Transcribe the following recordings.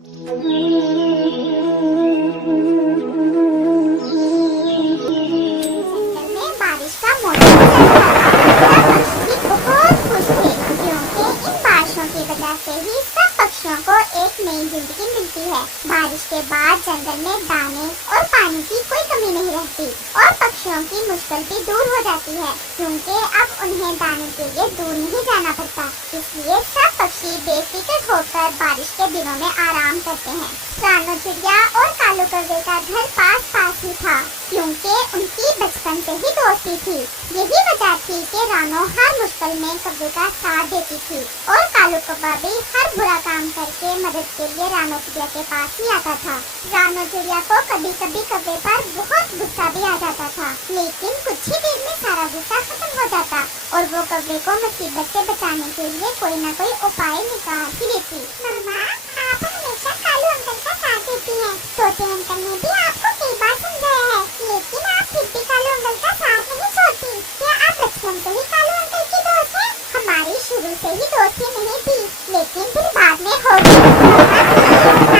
बारिश का मौसम चल रहा था। पक्षी बहुत खुश थे क्योंकि इन बारिशों की वजह से ही सब पक्षियों को एक नई जिंदगी मिलती है। बारिश के बाद जंगल में दाने और पानी की कोई कमी नहीं रहती और पक्षियों की मुश्किल भी दूर हो जाती है क्योंकि अब उन्हें दाने के लिए दूर नहीं जाना पड़ता। इसलिए सब पक्षी बेफिक्र होकर बारिश के दिनों में आराम करते हैं। रानो चिड़िया और कालू कौवे का घर पास पास ही था क्योंकि उनकी बचपन से ही दोस्ती थी। यही वजह थी कि रानो हर मुश्किल में कौवे का साथ देती थी और कालू कौवा भी हर बुरा काम करके मदद के लिए रानो चिड़िया के पास ही आता था। रानो चिड़िया को कभी कभी कौवे पर बहुत गुस्सा भी आ जाता था, लेकिन कुछ ही देर में सारा गुस्सा खत्म हो जाता और वो कौवे को मुसीबत से बचाने के लिए कोई न कोई उपाय निकाल ही लेती। मम्मा, आप हमेशा कालू अंकल का साथ देती हैं। तोते अंकल ने भी आपको कई बार समझाया है, लेकिन आप फिर भी कालू अंकल का साथ नहीं छोड़ती। क्या आप बचपन से ही कालू अंकल की दोस्त हैं? हमारी शुरू से ही दोस्ती नहीं थी, लेकिन फिर बाद में हो गई।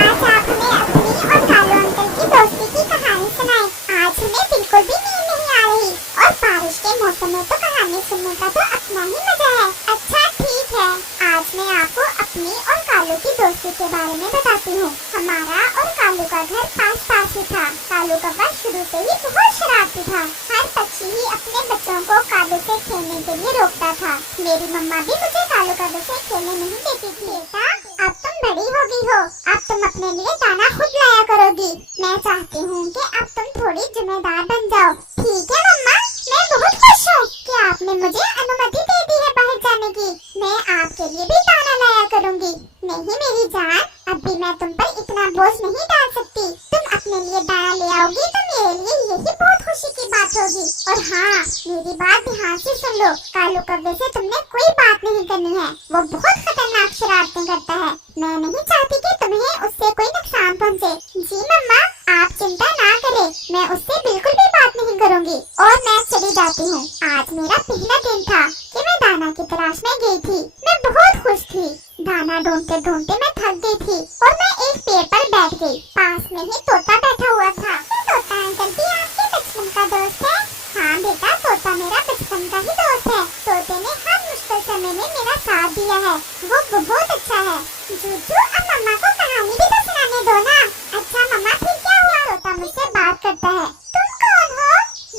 आज आपने अपनी और कालू अंकल की दोस्ती की कहानी सुनाई। आज हमें बिल्कुल भी नींद नहीं आ रही और बारिश के मौसम में तो कहानी सुनने का तो अपना ही मजा है। अच्छा ठीक है, आज मैं आपको अपनी और कालू की दोस्ती के बारे में बताती हूँ। हमारा और कालू का घर पास पास ही था। कालू कौवा शुरू से ही बहुत शरारती था। हर पक्षी ही अपने बच्चों को कालू से खेलने के लिए रोकता था। मेरी मम्मा भी मुझे कालू कौवे से खेलने नहीं देती थी। बेटा, अब तुम बड़ी हो गई हो, अब तुम अपने लिए दाना खुद लाया करोगी। मैं चाहती हूँ कि अब तुम थोड़ी जिम्मेदार बन जाओ। ठीक है मम्मा, मैं बहुत खुश हूँ कि आपने मुझे अनुमति दे दी है बाहर जाने की। मैं आपके लिए भी दाना लाया करूँगी। नहीं मेरी जान, अभी मैं तुम पर इतना बोझ नहीं डाल सकती। तुम अपने लिए दाना ले आओगी तो मेरे लिए यही बहुत खुशी की बात होगी। और हाँ, मेरी बात ध्यान से सुन लो, कालू कौवे से तुमने कोई बात नहीं करनी है। वो बहुत खतरनाक शरारतें करता है। मैं नहीं चाहती कि तुम्हें उससे कोई नुकसान पहुँचे। जी मम्मा, आप चिंता ना करें, मैं उससे बिल्कुल भी बात नहीं करूँगी। और मैं चली जाती हूँ। आज मेरा पहला दिन था कि मैं दाना की तलाश में गई थी। मैं बहुत खुश थी। दाना ढूंढते ढूंढते मैं थक गई थी और मैं एक पेड़ पर बैठ गई। पास में ही तोता बैठा हुआ था। तोता अंकल भी आपके बचपन का दोस्त है? हाँ बेटा, तोता मेरा बचपन का ही दोस्त है। तोते ने हर मुश्किल समय में मेरा साथ दिया है। वो बहुत अच्छा है। जूजू, अब मम्मा को कहानी भी तो सुनाने दो ना। अच्छा मम्मा, फिर क्या हुआ? तोता मुझसे बात करता है। तुम कौन हो?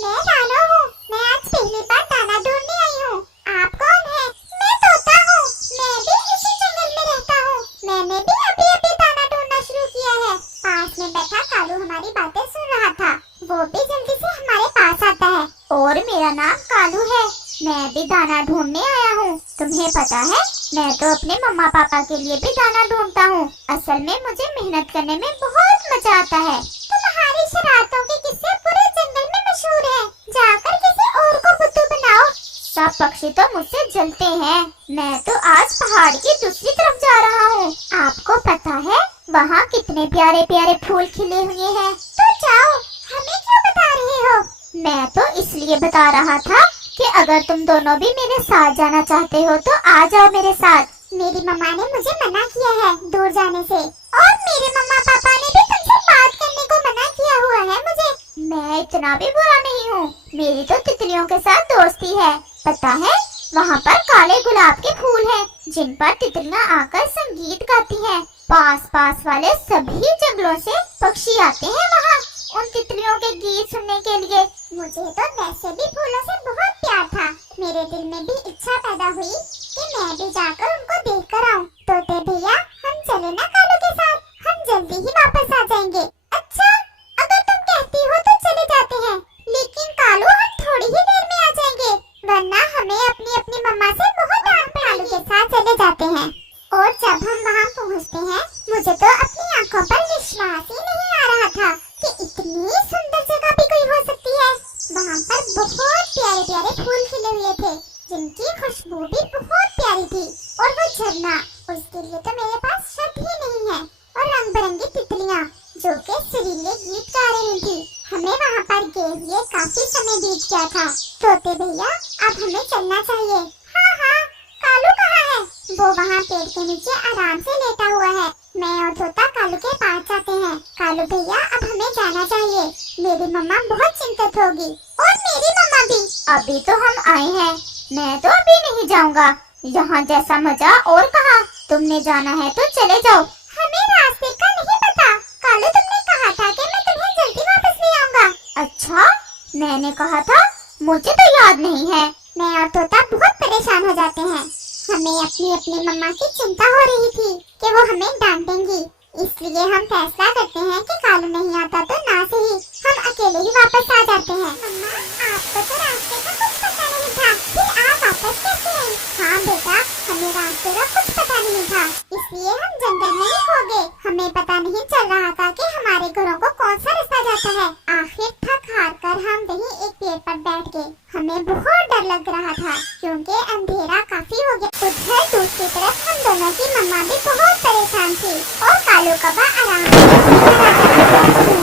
मैं रानो हूँ। मैं आज पहली बार दाना ढूंढने आई हूँ। आप कौन है? मैं तोता हूँ। मैं भी इसी जंगल में रहता हूँ। मैंने भी अभी अभी दाना ढूंढना शुरू किया है। पास में बैठा कालू हमारी बातें सुन रहा था। वो भी जल्दी से हमारे पास आता है। और मेरा नाम कालू है। मैं भी दाना ढूंढने आया हूँ। तुम्हें पता है, मैं तो अपने मम्मा पापा के लिए भी दाना ढूंढता हूँ। असल में मुझे मेहनत करने में बहुत मजा आता है। तुम्हारी शरारतों के किस्से पूरे जंगल में मशहूर हैं। जाकर किसी और को बुद्धू बनाओ। सब पक्षी तो मुझसे जलते हैं। मैं तो आज पहाड़ की दूसरी तरफ जा रहा हूँ। आपको पता है वहाँ कितने प्यारे प्यारे फूल खिले हुए हैं। तो जाओ, हमें क्यों बता रहे हो? मैं तो इसलिए बता रहा था कि अगर तुम दोनों भी मेरे साथ जाना चाहते हो तो आ जाओ मेरे साथ। मेरी मम्मा ने मुझे मना किया है दूर जाने से, और मेरे मम्मा पापा ने भी तुमसे बात करने को मना किया हुआ है मुझे। मैं इतना भी बुरा नहीं हूँ। मेरी तो तितलियों के साथ दोस्ती है। पता है, वहाँ पर काले गुलाब के फूल हैं, जिन पर तितलियाँ आकर संगीत गाती हैं। पास पास वाले सभी जंगलों से पक्षी आते हैं वहाँ उन तितलियों के गीत सुनने के लिए। मुझे तो वैसे भी फूलों से बहुत प्यार था। मेरे दिल में भी इच्छा पैदा हुई कि मैं भी जाकर उनको देख कर आऊँ। तोते भैया, हम चले ना कालू के साथ? हम जल्दी ही वापस आ जाएंगे। अच्छा, अगर तुम कहती हो तो चले जाते हैं, लेकिन कालू हम थोड़ी ही देर में आ जाएंगे, वरना हमें अपनी अपनी मम्मा से बहुत डांट पड़ेगी। कालू के साथ चले जाते हैं और जब हम वहाँ पहुँचते हैं, मुझे तो अपनी आँखों पर विश्वास ही नहीं आ रहा था कि इतनी सुंदर जगह भी कोई हो सकती है। वहाँ पर बहुत प्यारे प्यारे फूल खिले हुए थे, जिनकी खुशबू भी बहुत प्यारी थी। और वो झरना, उसके लिए तो मेरे पास शब्द ही नहीं है। और रंग बिरंगी तितलियाँ जो के सुरीले गीत गा रही थी। हमें वहाँ पर गए हुए काफी समय बीत गया था। तोते भैया, अब हमें चलना चाहिए। हाँ हाँ, कालू कहाँ है? वो वहाँ पेड़ के नीचे आराम से लेटा हुआ है। मैं और तोता कालू के पास जाते हैं। कालू भैया अब हमें जाना चाहिए, मेरी मम्मा बहुत चिंतित होगी और मेरी मम्मा भी। अभी तो हम आए हैं, मैं तो अभी नहीं जाऊंगा। यहाँ जैसा मजा और कहाँ, तुमने जाना है तो चले जाओ। हमें रास्ते का नहीं पता। कालू तुमने कहा था कि मैं तुम्हें जल्दी वापस ले आऊंगा। अच्छा, मैंने कहा था, मुझे तो याद नहीं है। मैं और तोता बहुत परेशान हो जाते हैं। हमें अपनी अपनी मम्मा की चिंता हो रही थी कि वो हमें डांटेंगी, इसलिए हम फैसला करते हैं कि कालू नहीं आता तो ना सही हम अकेले ही वापस आ जाते हैं। मम्मा, आपको तो रास्ते का कुछ पता नहीं था, फिर आप वापस कैसे आई? हाँ बेटा, हमें रास्ते का कुछ पता नहीं था, इसलिए हम जंगल में ही खो गए। हमें पता नहीं चल रहा था कि हमारे घरों को कौन सा रास्ता जाता है। आखिर थक हार कर हम वहीं एक पेड़ पर बैठ गए। हमें बहुत डर लग रहा था क्योंकि अंधेरा काफी हो गया। उधर दूसरी तरफ हम दोनों की मम्मा भी बहुत परेशान थी और कालू कौवा आराम से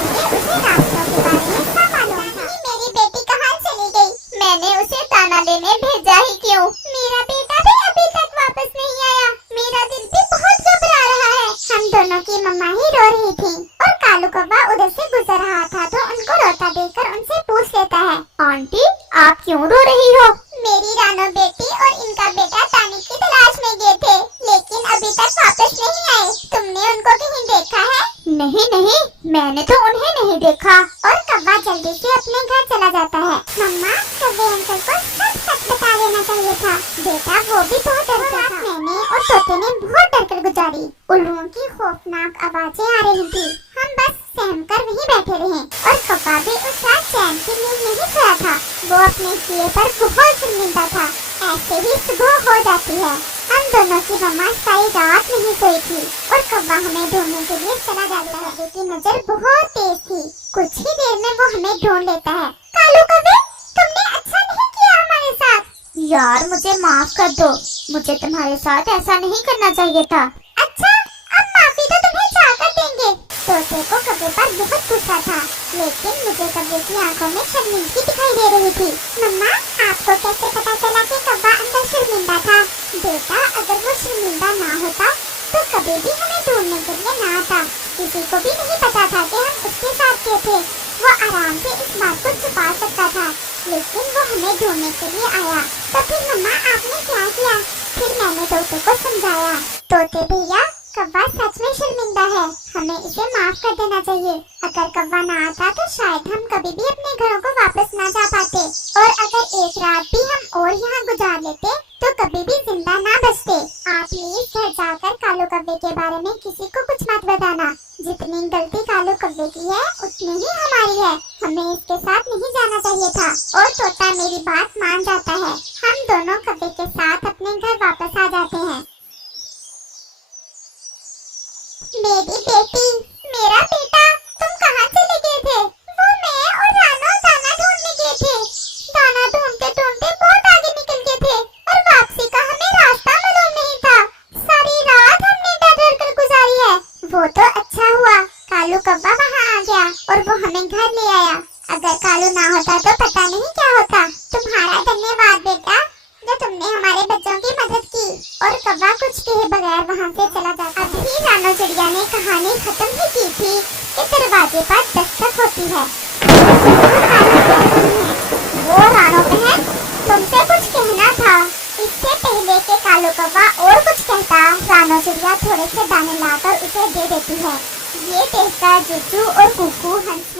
क्योंकि उसे रास्तों के बारे में सब मालूम था। मेरी बेटी कहाँ चली गई? मैंने उसे दाना लेने भेजा ही क्यों? मेरा बेटा भी अभी तक वापस नहीं आया। मेरा दिल भी बहुत घबरा रहा है। हम दोनों की मम्मा ही रो रही थी और कालू कौवा उधर से गुजर रहा था तो उनको रोता देखकर उनसे पूछ लेता है, आंटी आप क्यों रो रही हो? मेरी रानो बेटी और इनका बेटा दाने की तलाश में गए थे, लेकिन अभी तक वापस नहीं आए। तुमने उनको कहीं देखा है? नहीं नहीं, मैंने तो उन्हें नहीं देखा। और कौवा जल्दी से अपने घर चला जाता है। मम्मा, कौवे अंकल को सब सच बता देना चाहिए था। बेटा वो भी बहुत डरता था। मैंने और तोते ने बहुत डर कर गुजारी। उल्लुओं की खौफनाक आवाजें आ रही थी। हम बस सहमकर वहीं बैठे रहे और कौवा भी उस रात चैन की नींद नहीं सोया था। वो अपने किए पर बहुत शर्मिंदा था। ऐसे ही सुबह हो जाती है। हम दोनों की मम्मा सारी रात नहीं सोई थी और कौवा हमें ढूंढने के लिए चला जाता है। कौवे की नजर बहुत तेज थी। कुछ ही देर में वो हमें ढूंढ लेता है। कालू कौवे, तुमने अच्छा नहीं किया हमारे साथ। यार मुझे माफ कर दो, मुझे तुम्हारे साथ ऐसा नहीं करना चाहिए था। अच्छा, अब माफी तो तुम्हें चाहकर देंगे। तोते को कौवे पर बहुत गुस्सा था, लेकिन मुझे कौवे की आंखों में शर्मिंदगी दिखाई दे रही थी। मम्मा, आपको कैसे पता चला कि कौवा अंदर शर्मिंदा था? बेटा, अगर वो शर्मिंदा ना होता तो कभी भी हमें ढूंढने के लिए ना आता। किसी को भी नहीं पता था कि हम उसके साथ थे। वो आराम से इस बात को छुपा सकता था, लेकिन वो हमें ढूंढने के लिए आया। तो फिर मम्मा आपने क्या किया? फिर मैंने तोते को समझाया, तोते भैया कौवा सच में शर्मिंदा है, हमें इसे माफ कर देना चाहिए। अगर कौवा ना आता तो शायद हम कभी भी अपने घरों को वापस ना जा पाते, और अगर एक रात भी हम और यहाँ गुजार लेते तो कभी भी जिंदा ना बचते। आप प्लीज घर जाकर कालू कौवे के बारे में किसी को कुछ मत बताना। जितनी गलती कालू कौवे की है उतनी ही हमारी है। हमें इसके साथ नहीं जाना चाहिए था। और तोता मेरी बात मान जाता है। हम दोनों कौवे के साथ अपने घर वापस आ जाते हैं। मेरी बेटी, मेरा बेटा, तुम कहाँ चले गए थे? वो मैं और रानो दाना ढूंढने गए थे। दाना ढूंढते ढूंढते बहुत आगे निकल गए थे और वापसी का हमें रास्ता मालूम नहीं था। सारी रात हमने डर डर कर गुजारी है। वो तो अच्छा हुआ कालू कौवा वहाँ आ गया और वो हमें घर ले आया। अगर कालू ना होता तो पता नहीं क्या होता। तुम्हारा धन्यवाद बेटा, जो तुमने हमारे बच्चों की मदद की। और कौवा कुछ कहे बगैर वहाँ से चला जाता। अभी रानो चिड़िया ने कहानी खत्म ही की थी कि दरवाजे पर दस्तक होती है। वो रानो बहन, तुमसे कुछ कहना था। इससे पहले के कालू कौवा और कुछ कहता, रानो चिड़िया थोड़े से दाने लाकर उसे दे देती है। ये देखकर जुजू और कुकू हंस